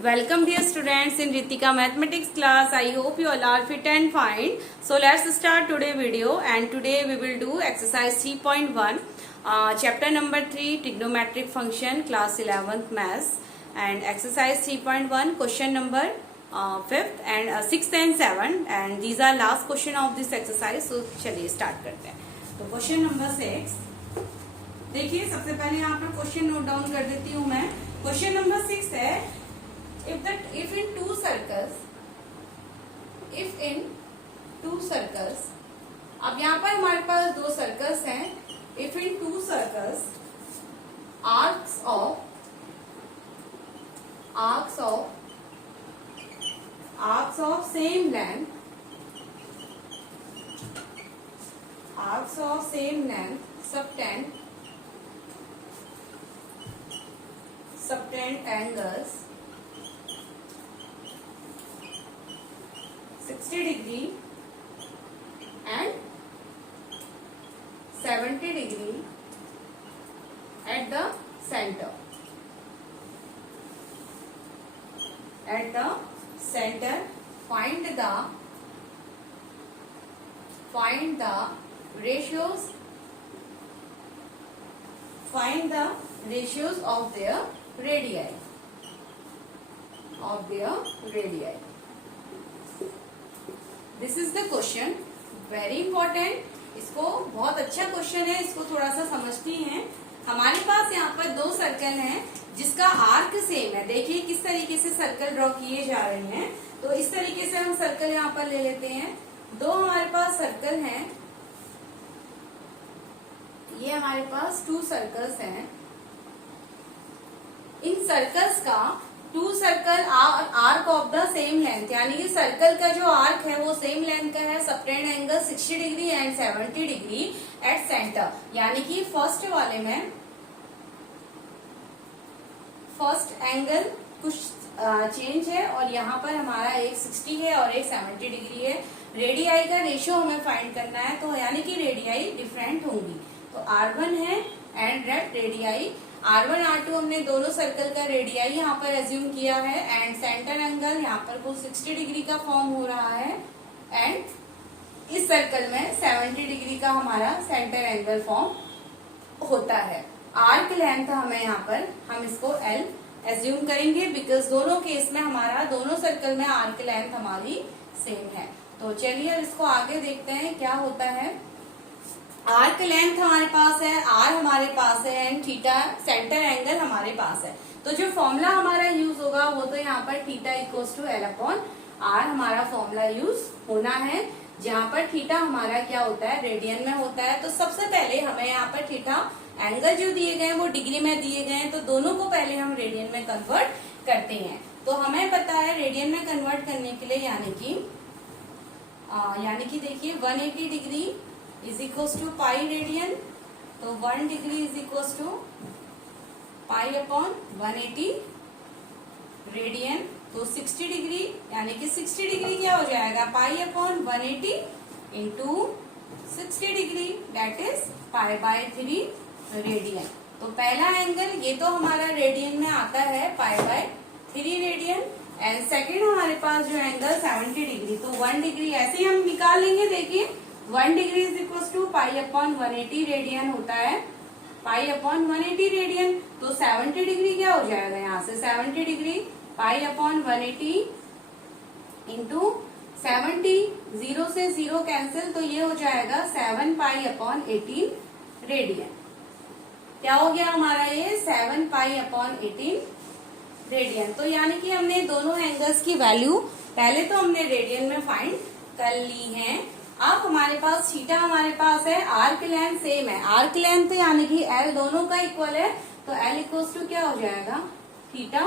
Welcome dear students in Ritika mathematics class. I hope you all are fit and fine. So let's start today video, and today we will do exercise 3.1 chapter number 3 trigonometric function, class 11th maths, and exercise 3.1 question number 5th and 6th and 7th, and these are last question of this exercise. So चलिए start करते हैं. तो question number 6 देखिए, सबसे पहले यहाँ पर question note down कर देती हूँ मैं. क्वेश्चन नंबर 6 है, if in two circles, अब यहाँ पर हमारे पास दो सर्कल्स हैं. if in two circles arcs of same length subtend angles 60 degree and 70 degree at the center. Find the ratios of their radii. This is the question, very important. इसको बहुत अच्छा question है, इसको थोड़ा सा समझती हैं. हमारे पास यहाँ पर दो सर्कल हैं जिसका आर्क सेम है. देखिए किस तरीके से सर्कल ड्रॉ किए जा रहे हैं. तो इस तरीके से हम सर्कल यहाँ पर ले लेते हैं. दो हमारे पास सर्कल हैं, ये हमारे पास टू सर्कल्स हैं. इन सर्कल्स का two circle arc of the same length, यानी कि सर्कल का जो आर्क है वो सेम लेंथ का है. Subtend angle 60 degree and 70 degree at centre, यानी कि फर्स्ट वाले में फर्स्ट एंगल कुछ चेंज है और यहाँ पर हमारा एक 60 है और एक 70 डिग्री है. रेडियाई का रेशियो हमें फाइंड करना है, तो यानी कि रेडियाई डिफरेंट होंगी. तो R1 है एंड रेडियाई R1 R2 हमने दोनों सर्कल का रेडियाई यहाँ पर एज्यूम किया है. एंड सेंटर एंगल यहाँ पर वो 60 डिग्री का फॉर्म हो रहा है एंड इस सर्कल में 70 डिग्री का हमारा सेंटर एंगल फॉर्म होता है. आर्क लेंथ हमें यहाँ पर हम इसको L एज्यूम करेंगे बिकॉज दोनों केस में हमारा दोनों सर्कल में आर्क लेंथ हमारी सेम है. तो चलिए इसको आगे देखते हैं क्या होता है. आर्क लेंथ हमारे पास है, आर हमारे पास है एंड थीटा सेंटर एंगल हमारे पास है. तो जो फॉर्मूला हमारा यूज होगा वो तो यहाँ पर theta equals to L upon R हमारा फॉर्मूला यूज होना है, जहाँ पर थीटा हमारा क्या होता है, रेडियन में होता है. तो सबसे पहले हमें यहाँ पर थीटा एंगल जो दिए गए हैं वो डिग्री में दिए गए हैं, तो दोनों को पहले हम रेडियन में कन्वर्ट करते हैं. तो हमें पता है रेडियन में कन्वर्ट करने के लिए यानी कि देखिए 180 degree is equals to pi radian. तो 1 degree is equals to pi upon 180 radian. तो 60 डिग्री यानी कि 60 डिग्री क्या हो जाएगा, पाई upon 180 into 60 degree, that is pi by 3 radian. तो पहला एंगल ये तो हमारा रेडियन में आता है, pi by 3 radian. And second हमारे पास जो एंगल 70 डिग्री, तो 1 डिग्री ऐसे ही हम निकाल लेंगे. देखिए 1 degree is equal to pi upon 180 radian होता है, पाई अपॉन 180 रेडियन. तो 70 डिग्री क्या हो जाएगा, यहाँ से 70 डिग्री पाई अपॉन 180 इंटू 70, 0 से 0 कैंसिल, तो ये हो जाएगा 7 पाई अपॉन 18 रेडियन. क्या हो गया हमारा ये 7 पाई अपॉन 18 रेडियन. तो यानी कि हमने दोनों एंगल्स की वैल्यू पहले तो हमने रेडियन में फाइंड कर ली है. अब हमारे पास थीटा हमारे पास है, आर्क लेंथ सेम है, आर्क लेंथ यानी कि L दोनों का इक्वल है. तो L इक्वल्स टू क्या हो जाएगा, थीटा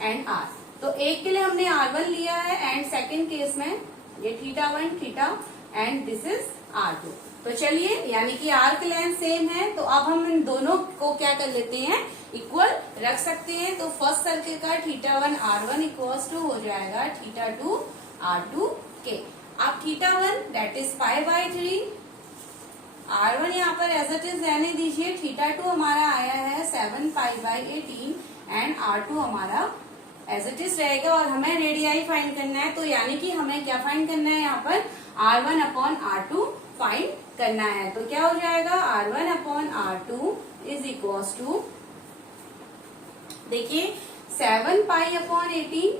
एंड R. तो एक के लिए हमने R1 लिया है एंड सेकेंड केस में ये theta 1 theta and this is R2. तो चलिए यानी कि आर्क लेंथ सेम है, तो अब हम इन दोनों को क्या कर लेते हैं, इक्वल रख सकते हैं. तो फर्स्ट सर्कल का थीटा 1 R1 इक्वल्स टू हो जाएगा थीटा 2 R2 के. अब theta 1 that is pi by 3, R1 यहाँ पर एज इट इज रहने दीजिए. थीटा 2 हमारा आया है 7 पाई बाय 18 एंड R2 हमारा एज इट इज रहेगा और हमें रेडियाई फाइंड करना है। तो यानी कि हमें क्या फाइंड करना है, यहाँ पर R1 अपॉन R2 फाइंड करना है। तो क्या हो जाएगा, R1 upon R2 is equal to, देखिए 7 पाई अपॉन 18,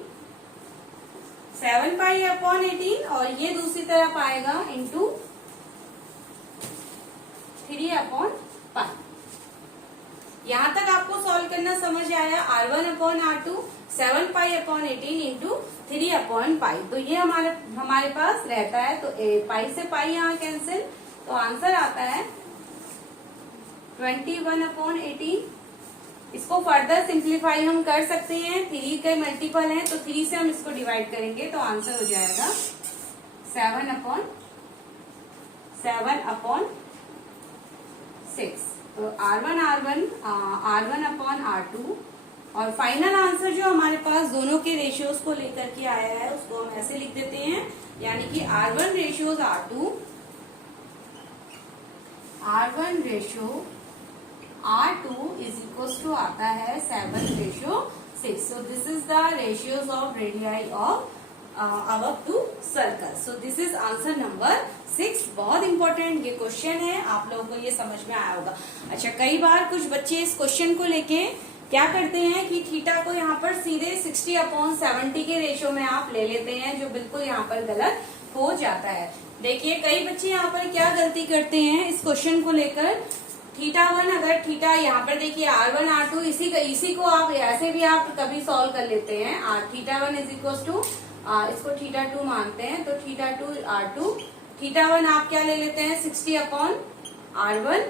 7 पाई अपॉन 18 और ये दूसरी तरफ आएगा इंटू 3 अपॉन पाई। यहां तक आपको सॉल्व करना समझ आया। R1 upon R2 7 pi upon 18 into 3 upon pi. तो ये हमारे पास रहता है। तो पाई से पाई यहाँ कैंसिल, तो आंसर आता है 21 अपॉन 18। इसको फर्दर सिंप्लीफाई हम कर सकते हैं, 3 के मल्टीपल है तो 3 से हम इसको डिवाइड करेंगे तो आंसर हो जाएगा 7 अपॉन 6। तो R1 अपॉन R2 और फाइनल आंसर जो हमारे पास दोनों के रेशियोज को लेकर के आया है उसको हम ऐसे लिख देते हैं, यानी कि R1 ratios R1 ratio R2 is equal to आता है 7 ratio 6। So this is the ratios of radii of our two circles। So this is answer number 6। बहुत इंपॉर्टेंट ये क्वेश्चन है, आप लोगों को ये समझ में आया होगा। अच्छा, कई बार कुछ बच्चे इस क्वेश्चन को लेके क्या करते हैं कि थीटा को यहाँ पर सीधे 60 अपॉन 70 के रेशियो में आप ले लेते हैं, जो बिल्कुल यहाँ पर गलत हो जाता है। देखिए कई बच्चे यहाँ पर क्या गलती करते हैं इस क्वेश्चन को लेकर, θ1 अगर थीटा यहाँ पर देखिए R1 R2 इसी को आप ऐसे भी आप कभी सॉल्व कर लेते हैं। θ1 इज इक्वल टू इसको θ2 मानते हैं, तो θ2 R2, θ1 आप क्या ले लेते हैं 60 अपॉन R1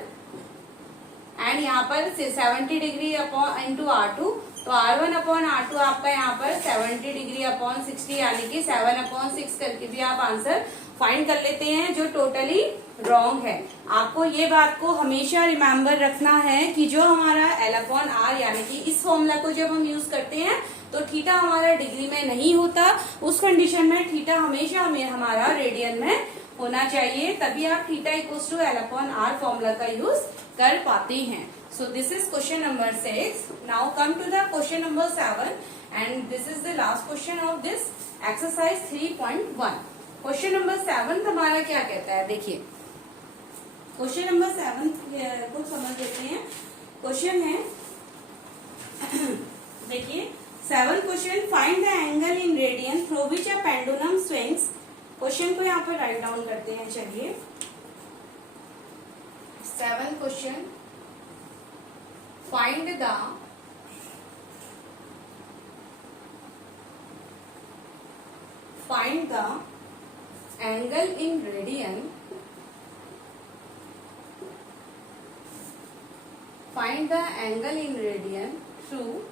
एंड यहाँ पर 70 डिग्री अपॉन इंटू R2। तो R1 अपॉन R2 आपका यहाँ पर 70 डिग्री अपॉन 60 यानी कि 7 अपॉन 6 करके भी आप आंसर फाइंड कर लेते हैं, जो टोटली रॉन्ग है। आपको ये बात को हमेशा रिमेम्बर रखना है कि जो हमारा L अपॉन R यानी कि इस फॉर्मूला को जब हम यूज करते हैं तो थीटा हमारा डिग्री में नहीं होता, उस कंडीशन में थीटा हमेशा हमारा रेडियन में होना चाहिए, तभी आप theta equals to L upon R formula का यूज कर पाते हैं। So this is question number 6। Now come to the question number 7 and this is the last question of this exercise 3.1। Question number 7 हमारा क्या कहता है, देखिए क्वेश्चन नंबर 7 को समझ लेते हैं। क्वेश्चन है देखिए 7 question, find the angle in radian through which a pendulum swings. Question को यहाँ पर राइट डाउन करते हैं। चलिए 7 question, find the angle in radian, find the angle in radian through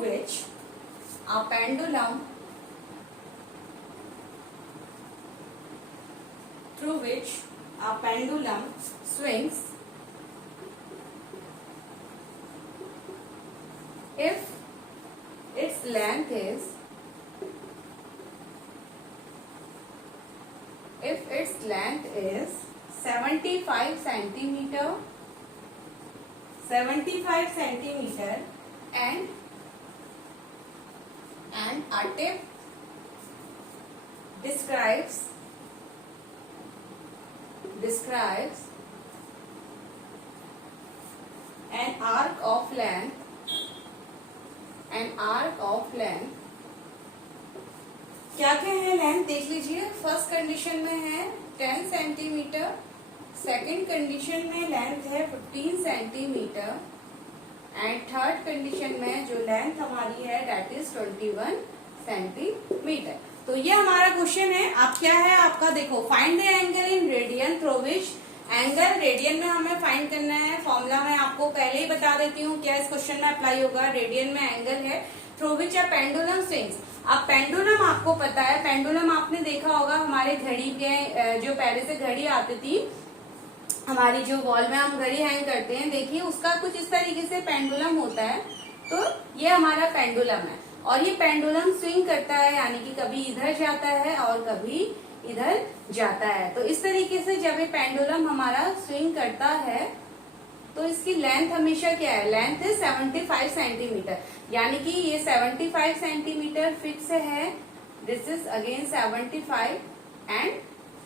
which a pendulum swings if its length is 75 centimeter and a tip describes an arc of length क्या है length देख लीजिए। First condition में है 10 centimetre, second condition में length है 15 centimetre and third condition में जो लेंथ हमारी है दैट इज 21 सेंटीमीटर। तो ये हमारा क्वेश्चन है। अब क्या है आपका, देखो find the angle in radian through which, angle radian में हमें फाइंड करना है। फॉर्मूला मैं आपको पहले ही बता देती हूँ क्या इस क्वेश्चन में अप्लाई होगा। रेडियन में एंगल है through which a pendulum swings. अब पेंडुलम आपको पता है, पेंडुलम आपने देखा होगा हमारे घड़ी के जो पहले से घड़ी आती थी हमारी, जो वॉल में हम घड़ी हैंग करते हैं, देखिए उसका कुछ इस तरीके से पेंडुलम होता है। तो ये हमारा पेंडुलम है और ये पेंडुलम स्विंग करता है, यानी कि कभी इधर जाता है और कभी इधर जाता है। तो इस तरीके से जब ये पेंडुलम हमारा स्विंग करता है तो इसकी लेंथ हमेशा क्या है, लेंथ है 75 सेंटीमीटर, यानी कि ये 75 सेंटीमीटर फिक्स है। This is again 75 and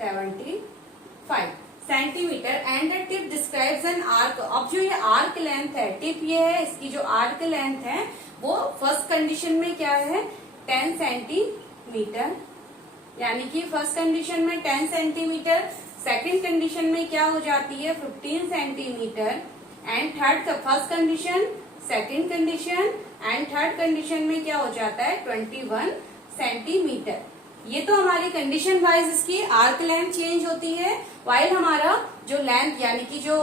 75 centimetre and the tip describes an arc. अब जो ये आर्क लेंथ है, टिप ये है, इसकी जो आर्क लेंथ है वो फर्स्ट कंडीशन में क्या है 10 सेंटीमीटर, यानी कि फर्स्ट कंडीशन में 10 सेंटीमीटर, सेकंड कंडीशन में क्या हो जाती है 15 centimetre and third first condition, second condition and third condition में क्या हो जाता है 21 सेंटीमीटर। ये तो हमारी कंडीशन वाइज इसकी आर्क लेंथ चेंज होती है, वाइल हमारा जो लेंथ यानी कि जो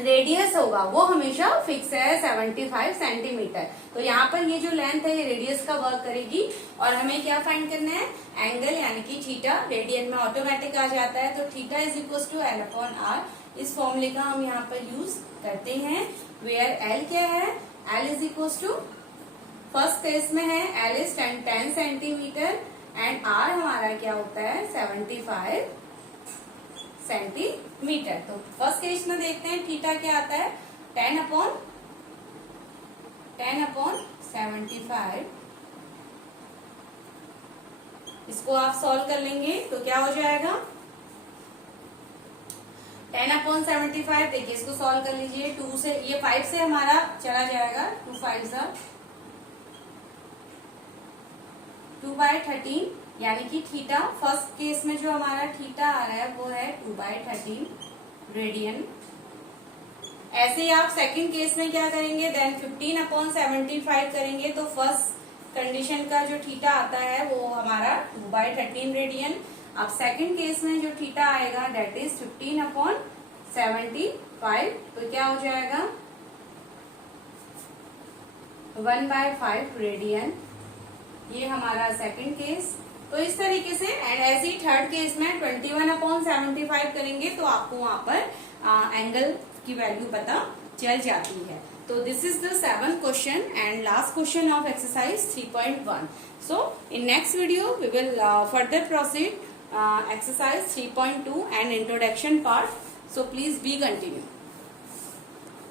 रेडियस होगा वो हमेशा फिक्स है 75 सेंटीमीटर। तो यहाँ पर ये जो लेंथ है ये रेडियस का वर्क करेगी और हमें क्या फाइंड करना है, एंगल यानी कि थीटा, रेडियन में ऑटोमेटिक आ जाता है, तो theta is equal to L upon R. इस फॉर्मूले का हम यहाँ पर यूज करते हैं, वेयर एल क्या है, L is equal to first case में है L is 10 centimetre and R हमारा क्या होता है 75 सेंटीमीटर। तो फर्स्ट केस में देखते हैं थीटा क्या आता है 10 अपॉन 75। इसको आप सॉल्व कर लेंगे तो क्या हो जाएगा 10 अपॉन 75। देखिए इसको सॉल्व कर लीजिए, 2 से ये 5 से हमारा चला जाएगा, 2 5 2/13, यानी कि थीटा फर्स्ट केस में जो हमारा थीटा आ रहा है वो है 2/13 रेडियन। ऐसे ही आप सेकंड केस में क्या करेंगे, देन 15 अपॉन 75 करेंगे तो फर्स्ट कंडीशन का जो थीटा आता है वो हमारा 2/13 रेडियन। अब सेकंड केस में जो थीटा आएगा दैट इज 15 अपॉन 75, तो क्या हो जाएगा 1/5 रेडियन। ये हमारा सेकंड केस। तो इस तरीके से एंड ऐसे ही थर्ड केस में 21 अपॉन 75 करेंगे तो आपको वहां पर एंगल की वैल्यू पता चल जाती है। तो this is the 7th question and last question of exercise 3.1. So in next video we will further proceed exercise 3.2 and introduction part. So please be continue.